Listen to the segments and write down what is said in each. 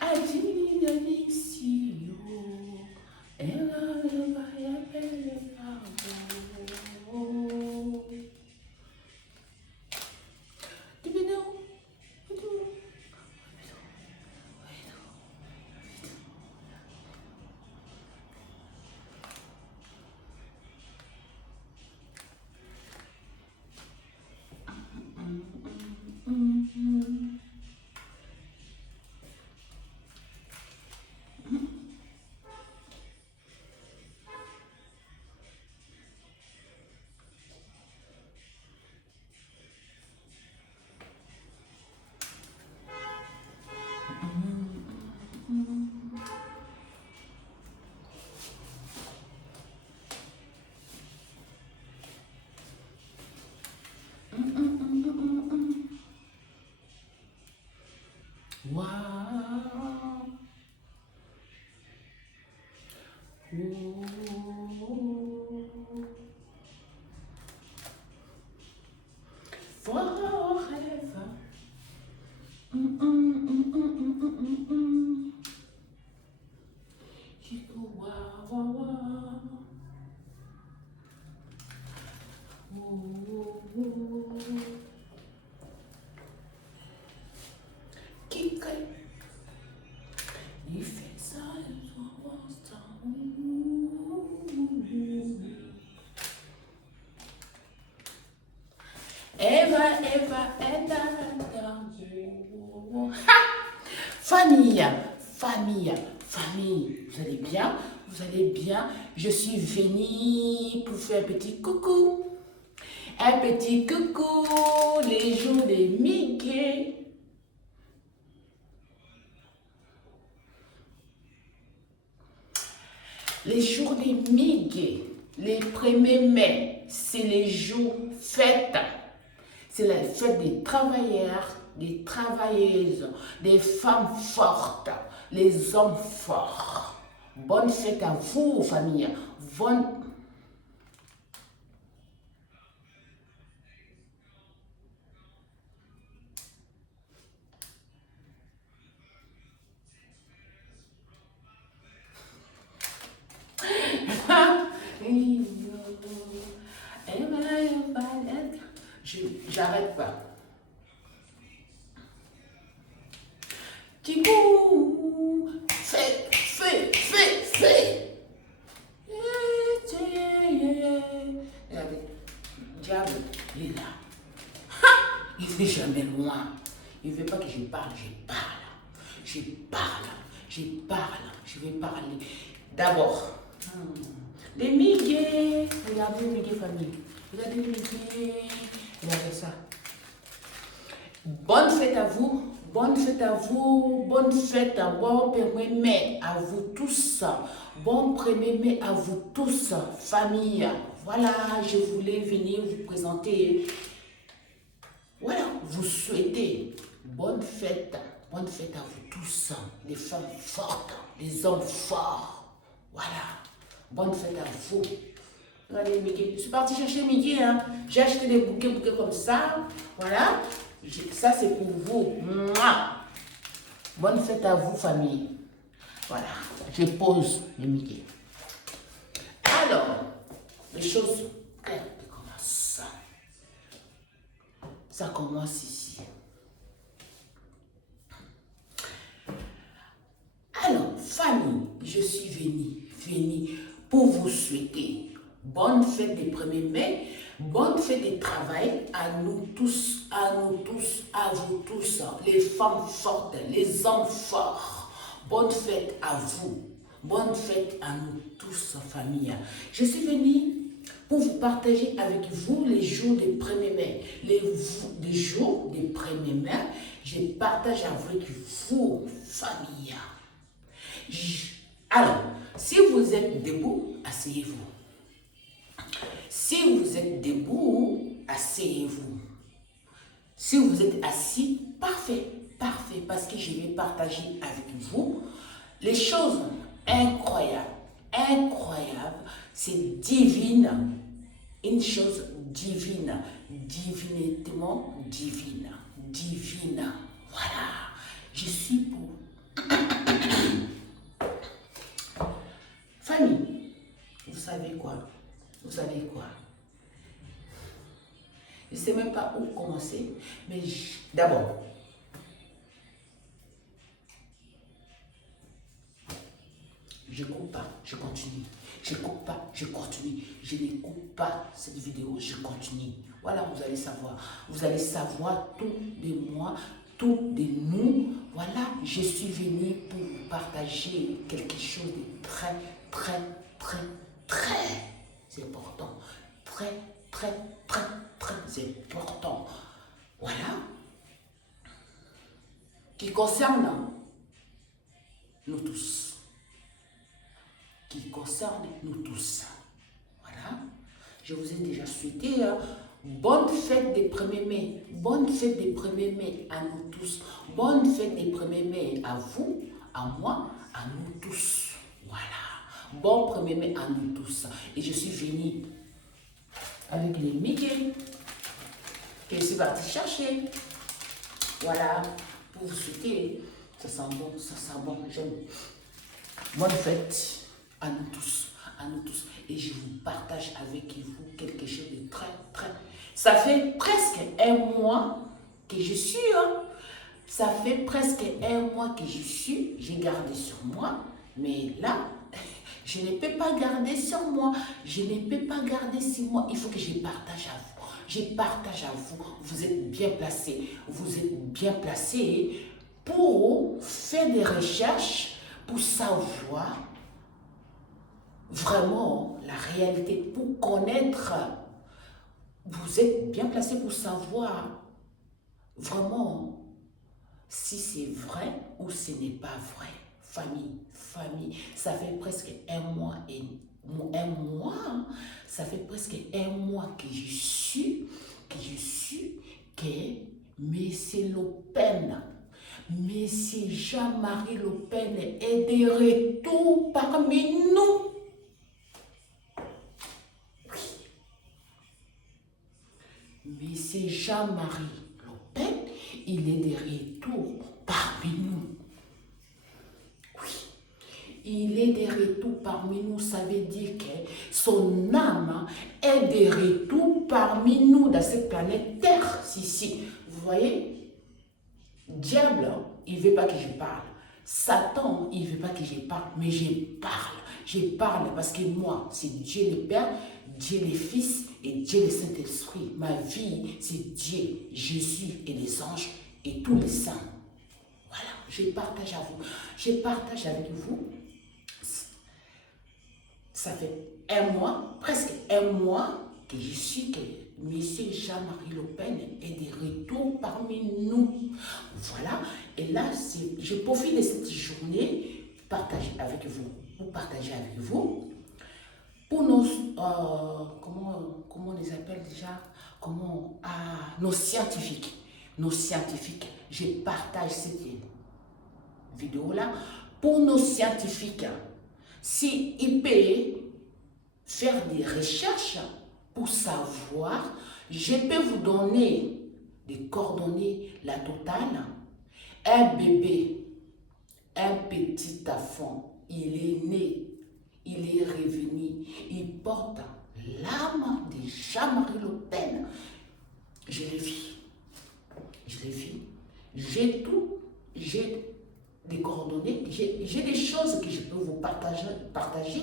Adilio, ela vai a Wow. Forever. Chico, wow, wow, wow. Kika. Il fait ça, Eva, famille, vous allez bien? Vous allez bien? Je suis venue pour faire un petit coucou. Un petit coucou, les jours des Mickey. Les jours des Mickey, les 1er mai, c'est les jours fêtes. C'est la fête des travailleurs, des travailleuses, des femmes fortes, les hommes forts. Bonne fête à vous, famille. Bonne... J'arrête pas. Tigou, fais. Diable, il est là. Il n'est jamais loin. Il ne veut pas que je parle, je vais parler. D'abord, les Mickey. Regardez les Mickey famille. Regardez les Mickey. Regardez ça. Bonne fête à vous. Bonne fête à vous. Bonne fête à bon 1er mai à vous tous. Bon 1er mai à vous tous, famille. Voilà, je voulais venir vous présenter. Voilà, vous souhaitez bonne fête à vous tous, les femmes fortes, les hommes forts. Voilà, bonne fête à vous. Regardez Mickey, je suis partie chercher Mickey, hein. J'ai acheté des bouquets comme ça. Voilà, ça c'est pour vous. Mouah. Bonne fête à vous, famille. Voilà, je pose les Mickey. Alors, les choses, commencent. Ça commence ici. Alors, famille, je suis venue pour vous souhaiter bonne fête des 1er mai, bonne fête du travail à nous tous, à vous tous, les femmes fortes, les hommes forts. Bonne fête à vous, bonne fête à nous tous, famille. Je suis venue pour vous partager avec vous les jours des 1er mai. Les jours des 1er mai, je partage avec vous, famille. Alors, si vous êtes debout, asseyez-vous. Si vous êtes debout, asseyez-vous. Si vous êtes assis, parfait, parce que je vais partager avec vous les choses incroyables, c'est divine, une chose divine, divinement, divine, divine. Voilà, je suis pour. Famille, vous savez quoi? Vous savez quoi? Je ne sais même pas où commencer, mais d'abord, je ne coupe pas, je continue. Je ne coupe pas, je continue. Je ne coupe pas cette vidéo, je continue. Voilà, vous allez savoir. Vous allez savoir tout de moi, tout de nous. Voilà, je suis venue pour vous partager quelque chose de très, très, très, très important. Très, très, très, très important. Voilà. Qui concerne nous tous. Qui concerne nous tous. Voilà. Je vous ai déjà souhaité bonne fête des 1er mai. Bonne fête des 1er mai à nous tous. Bonne fête des 1er mai à vous, à moi, à nous tous. Voilà. Bon 1er mai à nous tous. Et je suis venue avec les Mickey que je suis partie chercher. Voilà. Pour vous souhaiter. Ça sent bon, ça sent bon. J'aime. Bonne fête à nous tous, à nous tous. Et je vous partage avec vous quelque chose de très, très... Ça fait presque un mois que je suis, ça fait presque un mois que je suis, j'ai gardé sur moi, mais là, je ne peux pas garder sur moi, je ne peux pas garder sur moi, il faut que je partage à vous. Je partage à vous, vous êtes bien placés, vous êtes bien placés pour faire des recherches, pour savoir vraiment la réalité, pour connaître. Vous êtes bien placé pour savoir vraiment si c'est vrai ou ce n'est pas vrai. Famille, ça fait presque un mois ça fait presque un mois que je suis que M. Le Pen, M. Jean-Marie Le Pen est de retour parmi nous. Mais c'est Jean-Marie Le Pen, il est de retour parmi nous. Oui, il est de retour parmi nous, ça veut dire que son âme est de retour parmi nous dans cette planète Terre. Si. Vous voyez, diable, il ne veut pas que je parle. Satan, il ne veut pas que je parle, mais je parle. Je parle parce que moi, c'est Dieu le Père, Dieu le Fils et Dieu le Saint-Esprit. Ma vie, c'est Dieu, Jésus et les anges et tous les saints. Voilà, je partage à vous. Je partage avec vous. Ça fait un mois, presque un mois que je suis que M. Jean-Marie Le Pen est de retour parmi nous. Voilà, et là, je profite de cette journée partager avec vous, pour partager avec vous. Pour nos, comment on les appelle déjà, nos scientifiques, je partage cette vidéo-là. Pour nos scientifiques, s'ils peuvent faire des recherches pour savoir, je peux vous donner des coordonnées, la totale. Un bébé, un petit enfant, il est né, il est revenu, il porte l'âme de Jean-Marie Le Pen. Je l'ai vu. J'ai tout, j'ai des coordonnées, j'ai des choses que je peux vous partager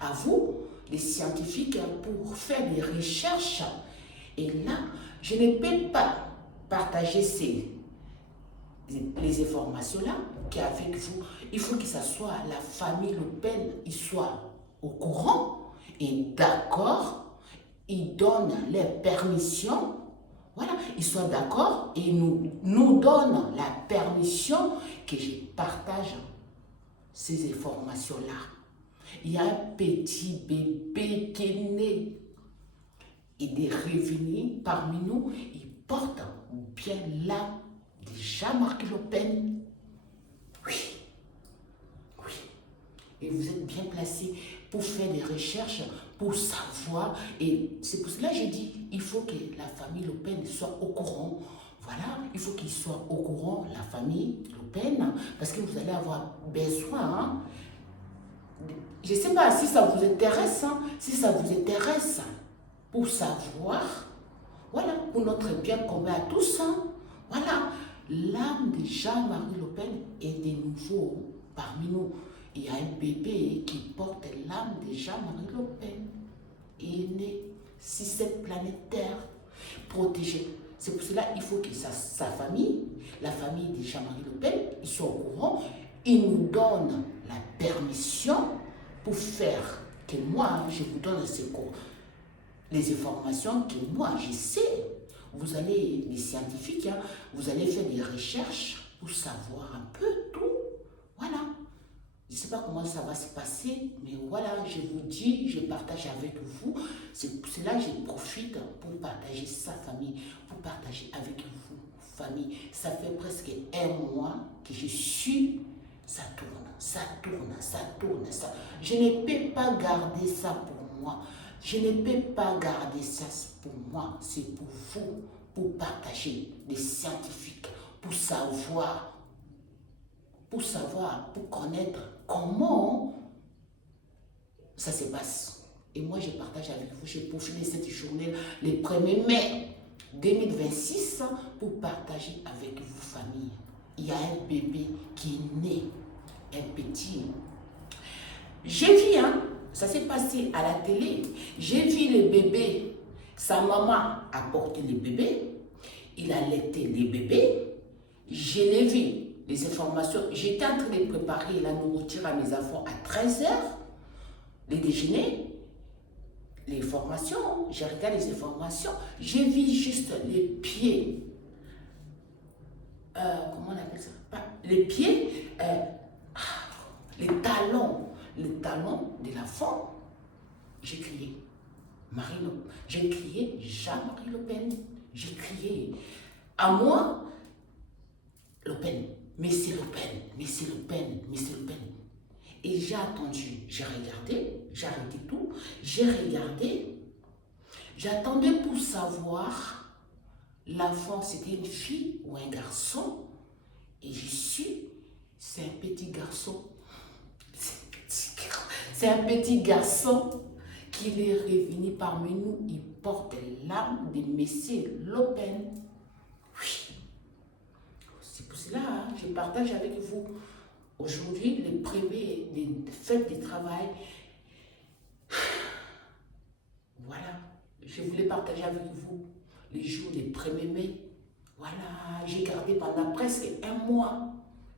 à vous, les scientifiques, pour faire des recherches. Et là, je ne peux pas partager les informations-là qu'avec vous. Il faut que ça soit la famille Le Pen, ils soient au courant et d'accord, ils donnent les permissions. Voilà, ils sont d'accord et nous donnent la permission que je partage ces informations-là. Il y a un petit bébé qui est né. Il est revenu parmi nous. Il porte bien l'âme de Jean-Marie Le Pen. Oui. Et vous êtes bien placés pour faire des recherches, pour savoir. Et c'est pour cela que j'ai dit, il faut que la famille Le Pen soit au courant. Voilà, il faut qu'ils soient au courant, la famille Le Pen, parce que vous allez avoir besoin. Hein. Je ne sais pas si ça vous intéresse, hein, si ça vous intéresse, pour savoir, voilà, pour notre bien commun à tous. Hein, voilà, l'âme de Jean-Marie Le Pen est de nouveau parmi nous. Il y a un bébé qui porte l'âme de Jean-Marie Le Pen. Il est né sur cette planète Terre, protégé. C'est pour cela qu'il faut que sa famille, la famille de Jean-Marie Le Pen, ils soient au courant. Ils nous donnent la permission pour faire que moi, je vous donne les informations que moi, je sais. Vous allez, les scientifiques, hein, vous allez faire des recherches pour savoir un peu tout. Voilà. Je ne sais pas comment ça va se passer, mais voilà, je vous dis, je partage avec vous. C'est pour cela que je profite pour partager sa famille, pour partager avec vous, famille. Ça fait presque un mois que je suis, ça tourne, ça tourne, ça tourne, ça. Je ne peux pas garder ça pour moi. Je ne peux pas garder ça pour moi. C'est pour vous, pour partager des scientifiques, pour savoir, pour connaître comment ça se passe. Et moi, je partage avec vous, j'ai profité cette journée, le 1er mai 2026, pour partager avec vous, famille. Il y a un bébé qui est né, un petit. J'ai vu, hein, ça s'est passé à la télé, j'ai vu le bébé, sa maman a porté le bébé, il a allaité le bébé, je l'ai vu. Les informations, j'étais en train de préparer la nourriture à mes enfants à 13h, le déjeuner, les formations, j'ai regardé les informations, j'ai vu juste les pieds, comment on appelle ça? Les pieds, les talons de l'enfant. J'ai crié, j'ai crié Jean-Marie Le Pen, j'ai crié à moi, Le Pen. Monsieur Le Pen, Monsieur Le Pen, Monsieur Le Pen. Et j'ai attendu, j'ai regardé, j'ai arrêté tout, j'ai regardé, j'attendais pour savoir l'enfant c'était une fille ou un garçon. Et je suis, c'est un petit garçon. C'est un petit garçon qui est revenu parmi nous. Il porte l'âme de Monsieur Le Pen. Oui. C'est pour cela que je partage avec vous. Aujourd'hui, les premiers, les fêtes du travail. Voilà. Je voulais partager avec vous les jours, les 1er mai. Voilà. J'ai gardé pendant presque un mois.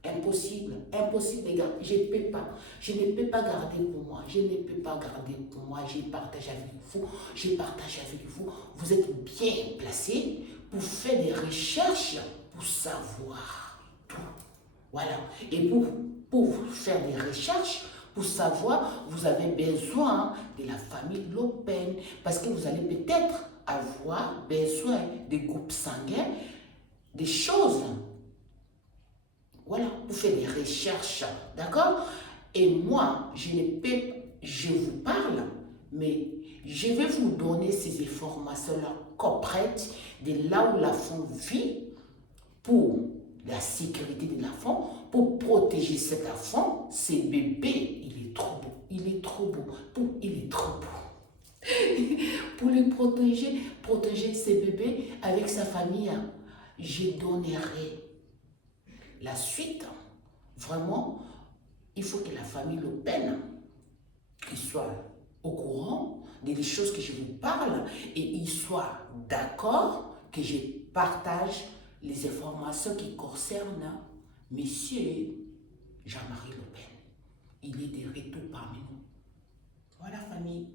Impossible, impossible de garder. Je ne peux pas garder pour moi. Je ne peux pas garder pour moi. Je partage avec vous. Je partage avec vous. Vous êtes bien placés pour faire des recherches, pour savoir tout. Voilà. Et pour faire des recherches, pour savoir, vous avez besoin de la famille Le Pen. Parce que vous allez peut-être avoir besoin des groupes sanguins, des choses. Voilà, pour faire des recherches, d'accord? Et moi, je vous parle, mais je vais vous donner ces informations-là complètes de là où l'enfant vit pour la sécurité de l'enfant, pour protéger cet enfant, ce bébé, il est trop beau, il est trop beau, il est trop beau. Pour le protéger ce bébé avec sa famille, je donnerai la suite. Vraiment, il faut que la famille Le Pen soit au courant des choses que je vous parle et ils soient d'accord que je partage les informations qui concernent Monsieur Jean-Marie Le Pen. Il est de retour parmi nous. Voilà, famille.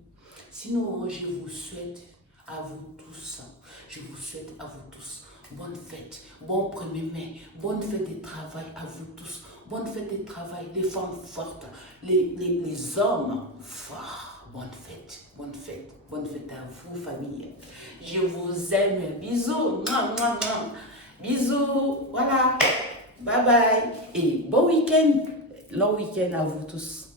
Sinon, je vous souhaite à vous tous, bonne fête, bon 1er mai, bonne fête de travail à vous tous, bonne fête de travail, les femmes fortes, les hommes forts, bonne fête à vous, famille. Je vous aime, bisous, bisous, voilà, bye bye, et bon week-end, long week-end à vous tous.